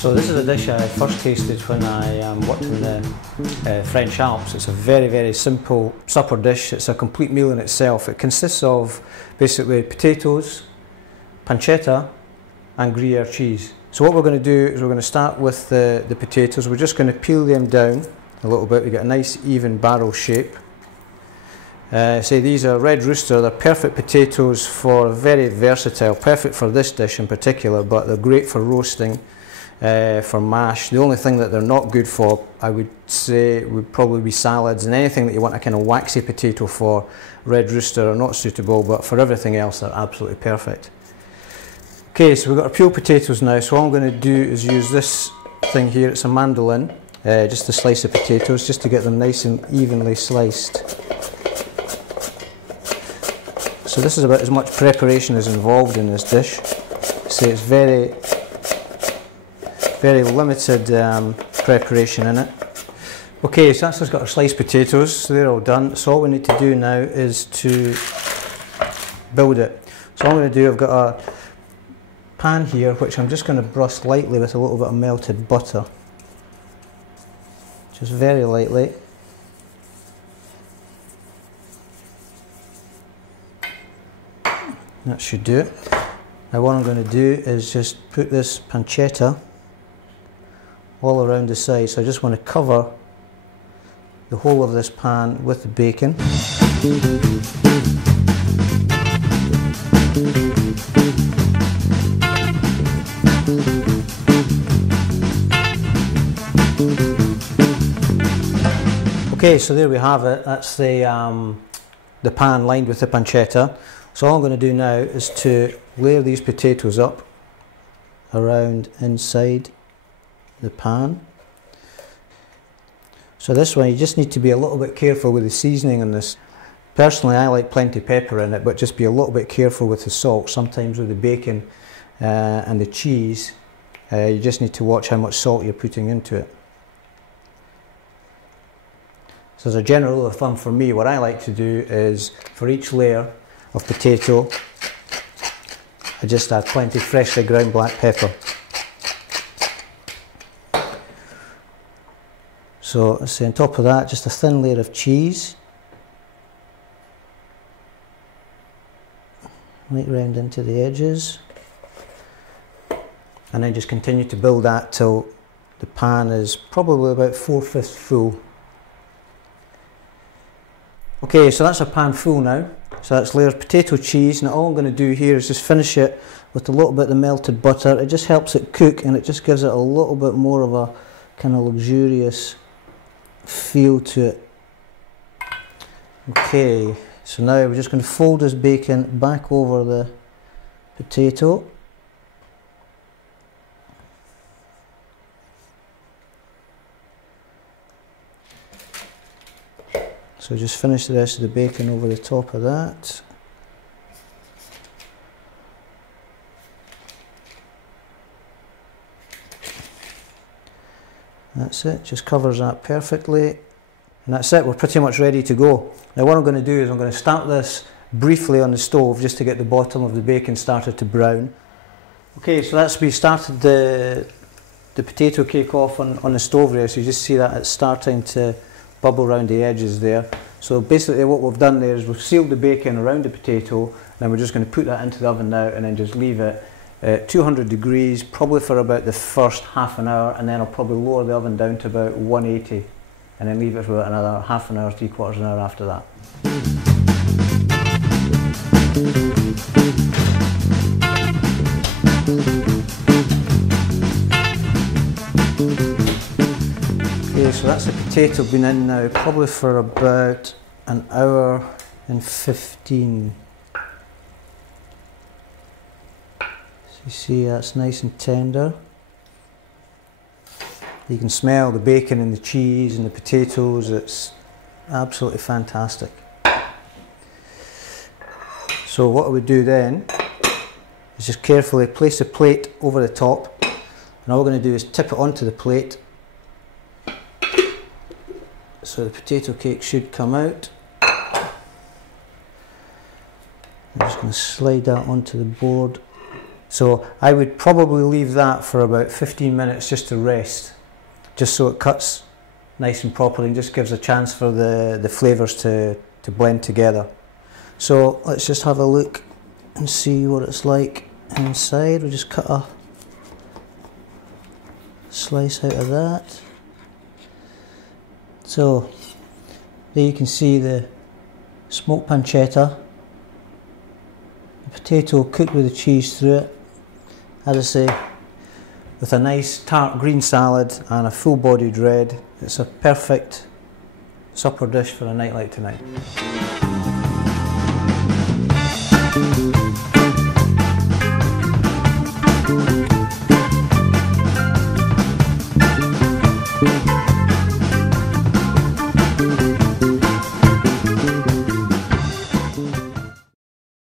So this is a dish I first tasted when I worked in the French Alps. It's a very, very simple supper dish. It's a complete meal in itself. It consists of basically potatoes, pancetta and Gruyère cheese. So what we're going to do is we're going to start with the potatoes. We're just going to peel them down a little bit. We get a nice even barrel shape. Say these are Red Rooster. They're perfect potatoes for very versatile, perfect for this dish in particular, but they're great for roasting. For mash. The only thing that they're not good for, I would say, would probably be salads, and anything that you want a kind of waxy potato for, Red Rooster are not suitable, but for everything else they're absolutely perfect. Okay, so we've got our peeled potatoes now, so all I'm going to do is use this thing here. It's a mandolin, just to slice the potatoes, just to get them nice and evenly sliced. So this is about as much preparation as involved in this dish. So it's very limited preparation in it. Okay, so that's just got our sliced potatoes, so they're all done. So all we need to do now is to build it. So all I'm going to do, I've got a pan here which I'm just going to brush lightly with a little bit of melted butter. Just very lightly. That should do it. Now what I'm going to do is just put this pancetta all around the side, so I just want to cover the whole of this pan with the bacon. Okay, so there we have it. That's the pan lined with the pancetta. So all I'm going to do now is to layer these potatoes up around inside the pan. So this one you just need to be a little bit careful with the seasoning on this. Personally I like plenty pepper in it, but just be a little bit careful with the salt. Sometimes with the bacon and the cheese you just need to watch how much salt you're putting into it. So as a general rule of thumb for me, what I like to do is for each layer of potato I just add plenty freshly ground black pepper. So let's say on top of that, just a thin layer of cheese, right round into the edges, and then just continue to build that till the pan is probably about 4/5 full. Okay, so that's our pan full now. So that's layer of potato cheese. Now all I'm going to do here is just finish it with a little bit of melted butter. It just helps it cook and it just gives it a little bit more of a kind of luxurious feel to it. Okay, so now we're just going to fold this bacon back over the potato. So just finish the rest of the bacon over the top of that. That's it, just covers that perfectly. And that's it, we're pretty much ready to go. Now what I'm going to do is I'm going to start this briefly on the stove just to get the bottom of the bacon started to brown. Okay, so we started the potato cake off on the stove there, so you just see that it's starting to bubble around the edges there. So basically what we've done there is we've sealed the bacon around the potato, and then we're just going to put that into the oven now and then just leave it at 200 degrees probably for about the first half an hour, and then I'll probably lower the oven down to about 180 and then leave it for about another half an hour, 3/4 an hour after that. Okay, so that's the potato been in now probably for about an hour and 15. So you see that's nice and tender. You can smell the bacon and the cheese and the potatoes. It's absolutely fantastic. So what I would do then is just carefully place a plate over the top, and all we're going to do is tip it onto the plate. So the potato cake should come out. I'm just going to slide that onto the board So I would probably leave that for about 15 minutes just to rest, just so it cuts nice and properly and just gives a chance for the flavours to blend together. So let's just have a look and see what it's like inside. We'll just cut a slice out of that. So there you can see the smoked pancetta, the potato cooked with the cheese through it, as I say, with a nice tart green salad and a full-bodied red. It's a perfect supper dish for a night like tonight.